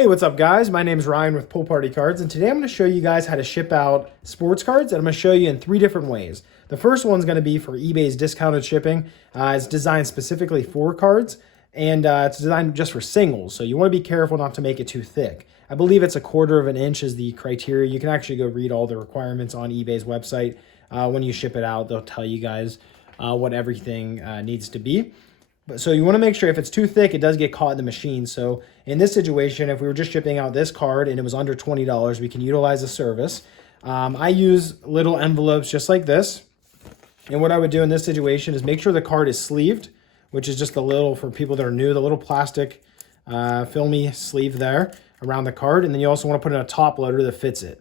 Hey, what's up guys? My name is Ryan with Pool Party Cards, and today I'm going to show you guys how to ship out sports cards, and I'm going to show you in 3 different ways. The first one's going to be for eBay's discounted shipping. It's designed specifically for cards, and it's designed just for singles, so you want to be careful not to make it too thick. I believe it's 1/4 of an inch is the criteria. You can actually go read all the requirements on eBay's website. When you ship it out, they'll tell you guys what everything needs to be. So you want to make sure if it's too thick, it does get caught in the machine. So in this situation, if we were just shipping out this card and it was under $20, we can utilize the service. I use little envelopes just like this. And what I would do in this situation is make sure the card is sleeved, which is just the little, for people that are new, the little plastic filmy sleeve there around the card. And then you also want to put in a top loader that fits it.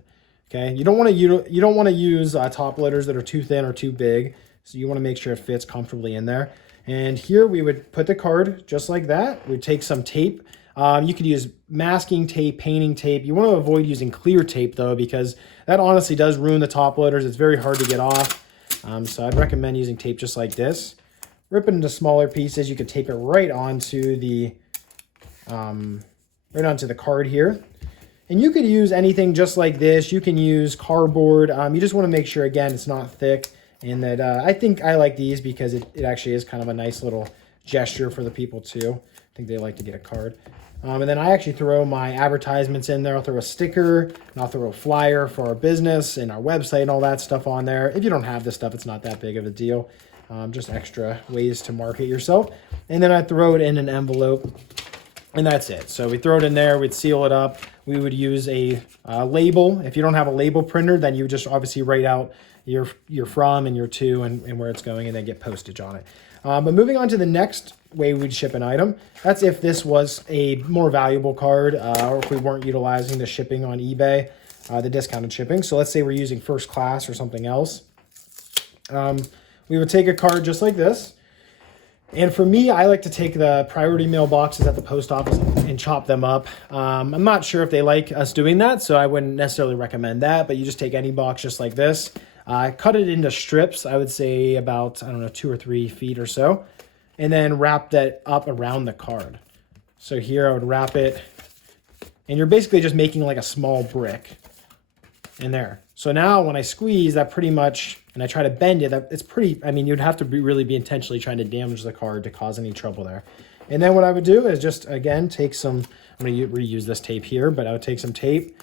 Okay, you don't want to use top loaders that are too thin or too big. So you want to make sure it fits comfortably in there. And here we would put the card just like that. We'd take some tape. You could use masking tape, painting tape. You want to avoid using clear tape though, because that honestly does ruin the top loaders. It's very hard to get off. So I'd recommend using tape just like this. Rip it into smaller pieces. You could tape it right onto the card here. And you could use anything just like this. You can use cardboard. You just want to make sure, again, it's not thick. And that I think I like these because it actually is kind of a nice little gesture for the people too. I think they like to get a card. And then I actually throw my advertisements in there. I'll throw a sticker and I'll throw a flyer for our business and our website and all that stuff on there. If you don't have this stuff, it's not that big of a deal. Just extra ways to market yourself. And then I throw it in an envelope. And that's it. So we throw it in there, we'd seal it up. We would use a label. If you don't have a label printer, then you would just obviously write out your from and your to and where it's going, and then get postage on it. But moving on to the next way we'd ship an item, that's if this was a more valuable card or if we weren't utilizing the shipping on eBay, the discounted shipping. So let's say we're using first class or something else. We would take a card just like this. And for me, I like to take the priority mail boxes at the post office and chop them up. I'm not sure if they like us doing that, so I wouldn't necessarily recommend that, but you just take any box just like this. Cut it into strips, I would say about, 2 or 3 feet or so, and then wrap that up around the card. So here I would wrap it, and you're basically just making like a small brick in there. So now when I squeeze, that pretty much, and I try to bend it, it's pretty, you'd have to really be intentionally trying to damage the card to cause any trouble there. And then what I would do is just, again, take some, I'm going to reuse this tape here, but I would take some tape,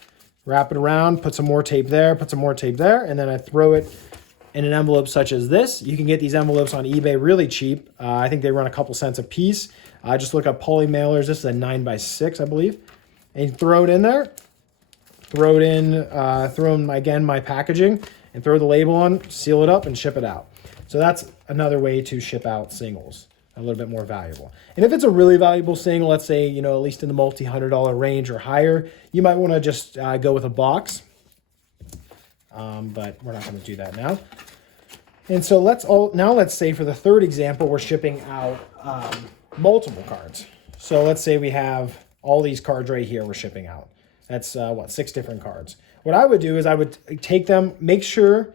wrap it around, put some more tape there, put some more tape there, and then I throw it in an envelope such as this. You can get these envelopes on eBay really cheap. I think they run a couple cents a piece. Just look up poly mailers. This is a 9x6, I believe. And you throw it in there. Throw it in, throw in, again, my packaging, and throw the label on, seal it up, and ship it out. So that's another way to ship out singles, a little bit more valuable. And if it's a really valuable single, let's say, at least in the multi-$100 range or higher, you might want to just go with a box. But we're not going to do that now. And so let's say for the third example, we're shipping out multiple cards. So let's say we have all these cards right here we're shipping out. That's 6 different cards. What I would do is I would take them, make sure,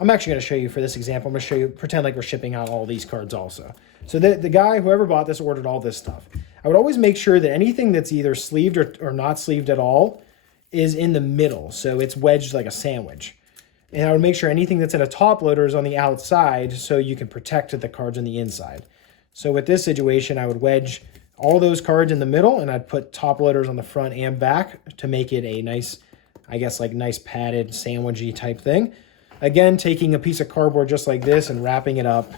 I'm actually going to show you for this example, I'm going to show you, pretend like we're shipping out all these cards also. So the guy, whoever bought this, ordered all this stuff. I would always make sure that anything that's either sleeved or not sleeved at all is in the middle. So it's wedged like a sandwich. And I would make sure anything that's in a top loader is on the outside so you can protect the cards on the inside. So with this situation, I would wedge all those cards in the middle, and I'd put top loaders on the front and back to make it a nice, nice padded sandwichy type thing. Again, taking a piece of cardboard just like this and wrapping it up.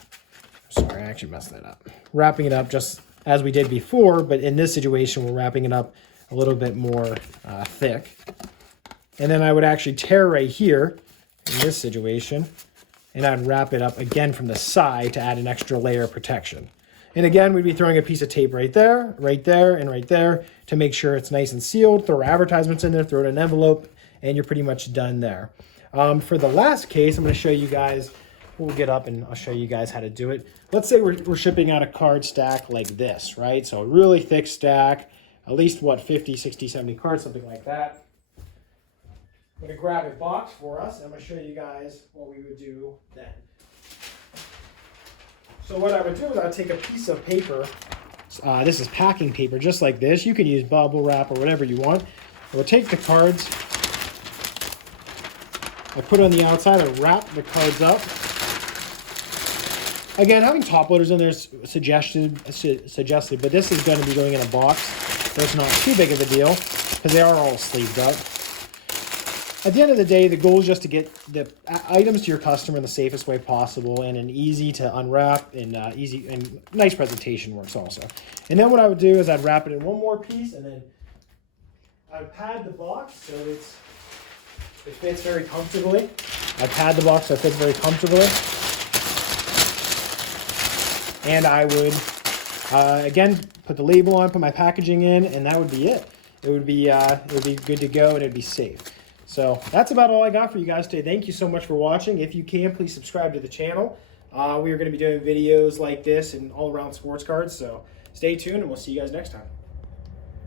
Sorry, I actually messed that up. Wrapping it up just as we did before, but in this situation, we're wrapping it up a little bit more thick. And then I would actually tear right here in this situation, and I'd wrap it up again from the side to add an extra layer of protection. And again, we'd be throwing a piece of tape right there, and right there to make sure it's nice and sealed. Throw advertisements in there, throw it in an envelope, and you're pretty much done there. For the last case, I'm going to show you guys, we'll get up and I'll show you guys how to do it. Let's say we're shipping out a card stack like this, right? So a really thick stack, at least 50, 60, 70 cards, something like that. I'm going to grab a box for us, and I'm going to show you guys what we would do then. So what I would do is I would take a piece of paper this is packing paper, just like this. You can use bubble wrap or whatever you want. We'll take the cards, I put it on the outside, I wrap the cards up. Again, having top loaders in there is suggested, but this is going to be going in a box, so it's not too big of a deal because they are all sleeved up. At the end of the day, the goal is just to get the items to your customer in the safest way possible, and an easy to unwrap and easy and nice presentation works also. And then what I would do is I'd wrap it in one more piece, and then I'd pad the box so it fits very comfortably. I pad the box so it fits very comfortably. And I would, again, put the label on, put my packaging in, and that would be it. It would be good to go, and it'd be safe. So that's about all I got for you guys today. Thank you so much for watching. If you can, please subscribe to the channel. We are going to be doing videos like this and all around sports cards. So stay tuned, and we'll see you guys next time.